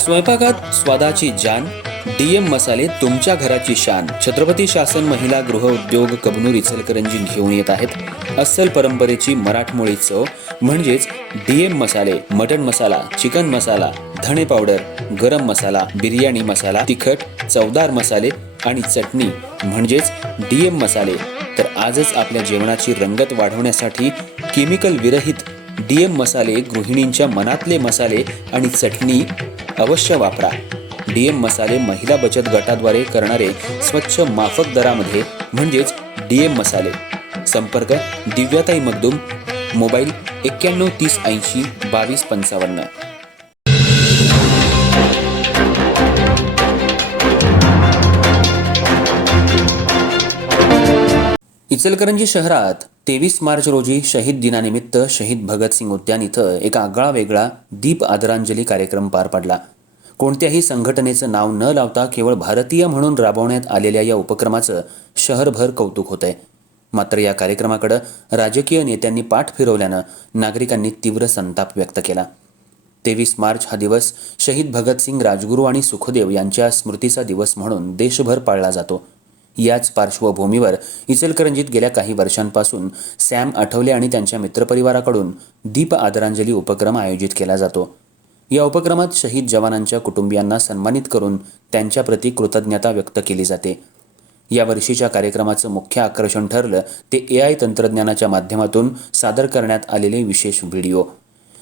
स्वयंपाकात स्वादाची जान, डीएम मसाले तुमच्या घराची शान. छत्रपती शासन महिला गृह उद्योग कबनूर इचलकरंजी घेऊन येत आहेत अस्सल परंपरेची मराठमोळी चव म्हणजेच डीएम मसाले. मटन मसाला, चिकन मसाला, धणे पावडर, गरम मसाला, बिर्याणी मसाला, तिखट चवदार मसाले आणि चटणी म्हणजेच डीएम मसाले. तर आजच आपल्या जेवणाची रंगत वाढवण्यासाठी केमिकल विरहित डीएम मसाले, गृहिणींच्या मनातले मसाले आणि चटणी अवश्य वापरा. डीएम मसाले महिला बचत गटाद्वारे करणारे स्वच्छ माफक दरामध्ये म्हणजेच डीएम मसाले. संपर्क दिव्याताई मगदूम, मोबाईल 9130802255. इचलकरंजी शहरात 23 मार्च रोजी शहीद दिनानिमित्त शहीद भगतसिंग उद्यान इथं एक आगळा-वेगळा दीप आदरांजली कार्यक्रम पार पडला. कोणत्याही संघटनेचं नाव न लावता केवळ भारतीय म्हणून राबवण्यात आलेल्या या उपक्रमाचं शहरभर कौतुक होतंय. मात्र या कार्यक्रमाकडे राजकीय नेत्यांनी पाठ फिरवल्यानं नागरिकांनी तीव्र संताप व्यक्त केला. 23 मार्च हा दिवस शहीद भगतसिंग, राजगुरू आणि सुखदेव यांच्या स्मृतीचा दिवस म्हणून देशभर पाळला जातो. याच पार्श्वभूमीवर इचलकरंजीत गेल्या काही वर्षांपासून सॅम आठवले आणि त्यांच्या मित्रपरिवाराकडून दीप आदरांजली उपक्रम आयोजित केला जातो. या उपक्रमात शहीद जवानांच्या कुटुंबियांना सन्मानित करून त्यांच्याप्रती कृतज्ञता व्यक्त केली जाते. या वर्षीच्या कार्यक्रमाचं मुख्य आकर्षण ठरलं ते AI तंत्रज्ञानाच्या माध्यमातून सादर करण्यात आलेले विशेष व्हिडिओ.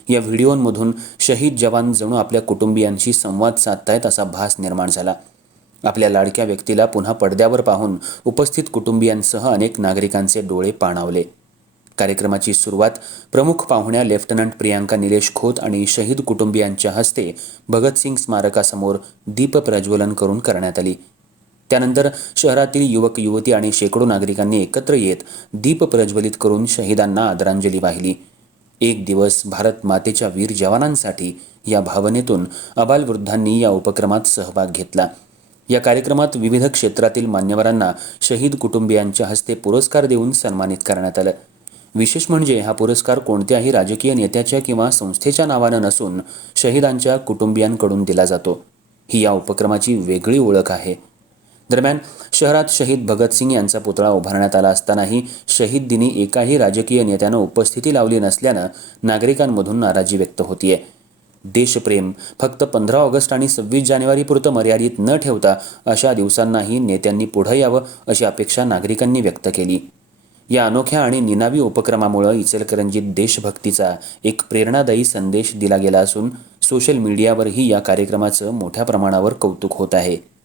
या व्हिडिओंमधून शहीद जवान जणू आपल्या कुटुंबियांशी संवाद साधतायत असा भास निर्माण झाला. आपल्या लाडक्या व्यक्तीला पुन्हा पडद्यावर पाहून उपस्थित कुटुंबियांसह अनेक नागरिकांचे डोळे पाणावले. कार्यक्रमाची सुरुवात प्रमुख पाहुण्या लेफ्टनंट प्रियांका निलेश खोत आणि शहीद कुटुंबियांच्या हस्ते भगतसिंग स्मारकासमोर दीप प्रज्वलन करून करण्यात आली. त्यानंतर शहरातील युवक युवती आणि शेकडो नागरिकांनी एकत्र येत दीप प्रज्वलित करून शहीदांना आदरांजली वाहिली. एक दिवस भारत मातेच्या वीर जवानांसाठी या भावनेतून आबालवृद्धांनी या उपक्रमात सहभाग घेतला. या कार्यक्रमात विविध क्षेत्रातील मान्यवरांना शहीद कुटुंबियांच्या हस्ते पुरस्कार देऊन सन्मानित करण्यात आलं. विशेष म्हणजे हा पुरस्कार कोणत्याही राजकीय नेत्याच्या किंवा संस्थेच्या नावानं नसून शहीदांच्या कुटुंबियांकडून दिला जातो. ही या उपक्रमाची वेगळी ओळख आहे. दरम्यान शहरात शहीद भगतसिंग यांचा पुतळा उभारण्यात आला असतानाही शहीद दिनी एकाही राजकीय नेत्यानं उपस्थिती लावली नसल्यानं नागरिकांमधून नाराजी व्यक्त होतीये. देशप्रेम फक्त 15 ऑगस्ट आणि 26 जानेवारीपुरतं मर्यादित न ठेवता अशा दिवसांनाही नेत्यांनी पुढे यावं अशी अपेक्षा नागरिकांनी व्यक्त केली. या अनोख्या आणि निनावी उपक्रमामुळे इचलकरंजीत देशभक्तीचा एक प्रेरणादायी संदेश दिला गेला असून सोशल मीडियावरही या कार्यक्रमाचं मोठ्या प्रमाणावर कौतुक होत आहे.